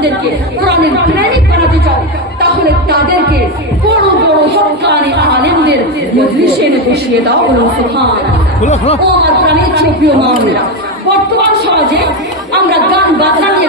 সন্তানদেরকে কোরআনের প্রেমিক বানাতে চাও, তাহলে তাদেরকে বড় বড় হক্কানি আলেমদের মজলিসে এনে বসিয়ে দাও। বলুন সুবহানাল্লাহ। ও আমার প্রাণের প্রিয় মা বোনেরা, বর্তমান সমাজে আমরা গান বাজনা নিয়ে